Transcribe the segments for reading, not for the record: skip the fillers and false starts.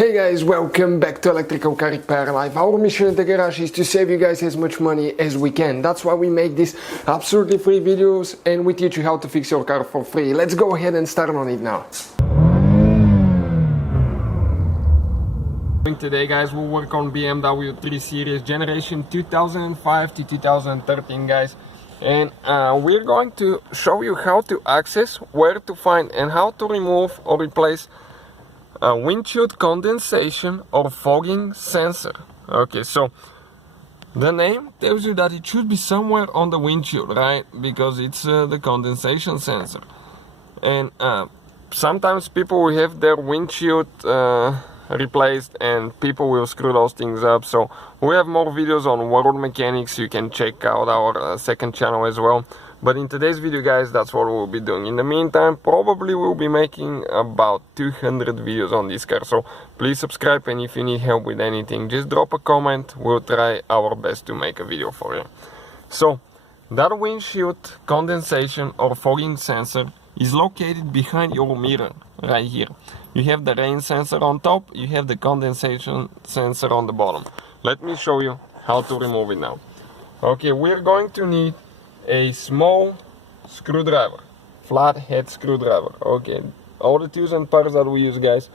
Hey guys, welcome back to Electrical Car Repair Live. Our mission in the garage is to save you guys as much money as we can. That's why we make these absolutely free videos and we teach you how to fix your car for free. Let's go ahead and start on it now. Today guys, we'll work on BMW 3 Series generation 2005 to 2013 guys. And we're going to show you how to access, where to find and how to remove or replace windshield condensation or fogging sensor. Okay, so the name tells you that it should be somewhere on the windshield, right? Because it's the condensation sensor. And sometimes people will have their windshield replaced and people will screw those things up. So we have more videos on world mechanics. You can check out our second channel as well. But in today's video guys, that's what we'll be doing. In the meantime, probably we'll be making about 200 videos on this car. So please subscribe, and if you need help with anything, just drop a comment. We'll try our best to make a video for you. So that windshield condensation or fogging sensor is located behind your mirror right here. You have the rain sensor on top, you have the condensation sensor on the bottom. Let me show you how to remove it now. Okay, we're going to need a small screwdriver, flathead screwdriver. Okay, all the tools and parts that we use guys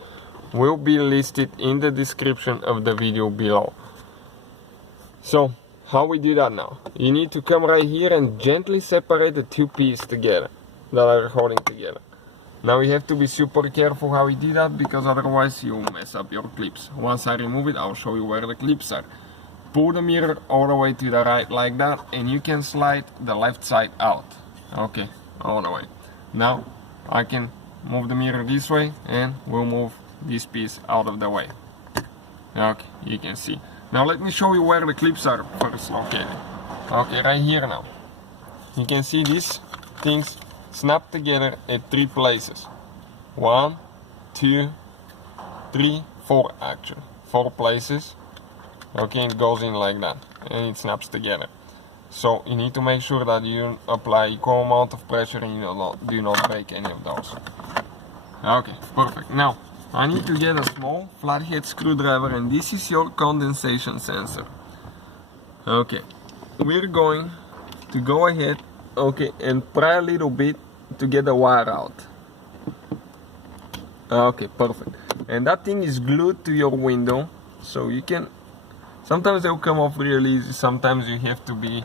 will be listed in the description of the video below. So how we do that now? You need to come right here and gently separate the two pieces together that are holding together. Now you have to be super careful how you do that, because otherwise you'll mess up your clips. Once I remove it, I'll show you where the clips are. Pull the mirror all the way to the right like that, and you can slide the left side out. Okay, all the way. Now I can move the mirror this way and we'll move this piece out of the way. Okay, you can see. Now let me show you where the clips are first located. Okay, right here now. You can see these things snap together at 3 places. 1, 2, 3, 4 actually. 4 places. Okay, it goes in like that and it snaps together. So you need to make sure that you apply equal amount of pressure and you do not break any of those. Okay, perfect. Now I need to get a small flathead screwdriver, and this is your condensation sensor. Okay, we're going to go ahead, okay, and pry a little bit to get the wire out. Okay, perfect. And that thing is glued to your window, so you can, sometimes they'll come off really easy, sometimes you have to be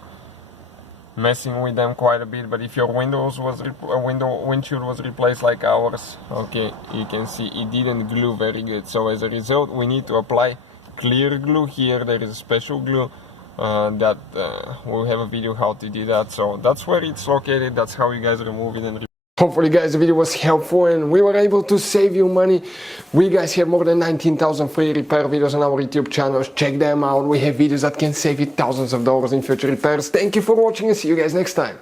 messing with them quite a bit. But if your windshield was replaced like ours, okay, you can see it didn't glue very good. So as a result, we need to apply clear glue here. There is a special glue that we'll have a video how to do that. So that's where it's located. That's how you guys remove it. And hopefully guys the video was helpful and we were able to save you money. We guys have more than 19,000 free repair videos on our YouTube channels. Check them out. We have videos that can save you thousands of dollars in future repairs. Thank you for watching and see you guys next time.